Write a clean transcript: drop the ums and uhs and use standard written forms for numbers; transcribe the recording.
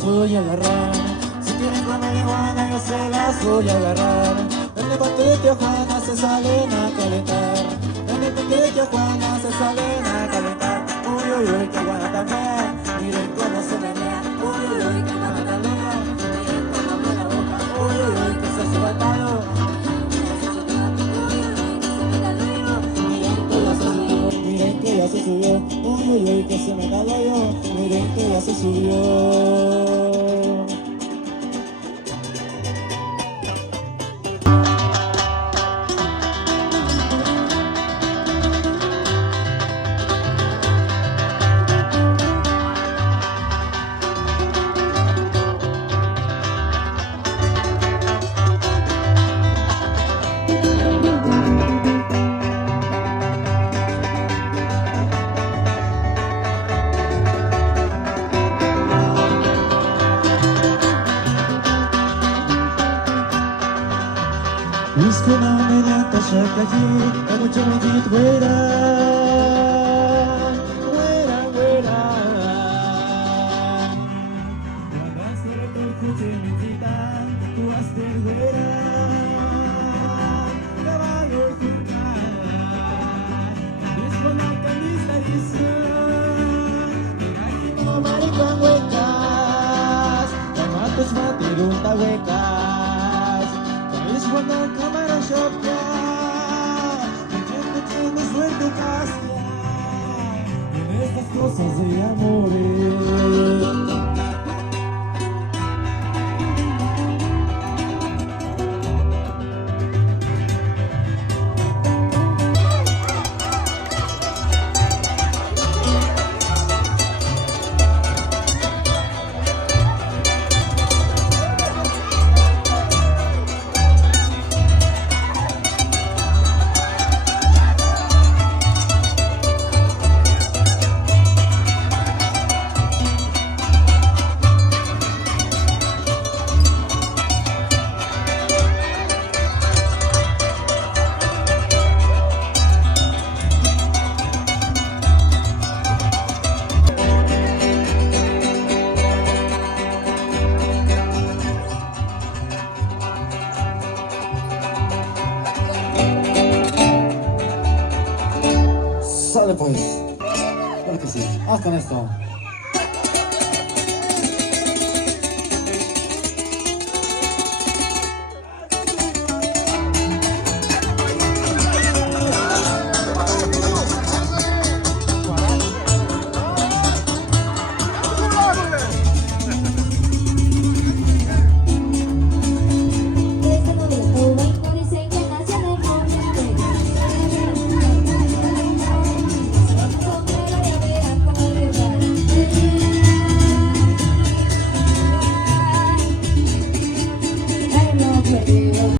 las voy a agarrar. Si quieren con marihuana yo se las voy a agarrar. En el puente de Tijuana se salen a calentar. En el puente de Tijuana se salen a calentar. Uy, uy, uy, que guana también. Miren cómo se menea. Uy, uy, uy, que guana tan loca. Miren cómo abre la boca. Uy, uy, uy, que se sube el palo. Miren que ya se subió. Uy, uy, uy, que se me cayó yo. Miren que ya se subió. Iskunane nyata shakaji, emucho mijit wera, wera, wera. Wagas teretor kuche mijita, tu aster wera, caballo turca. Disponakan isa, aquí mo maricón huecas, kamatos matirunta huecas. Cuando la cámara shopka, entiendo tienes suerte casi en estas cosas de amores. Sale pues, claro que sí, haz con esto.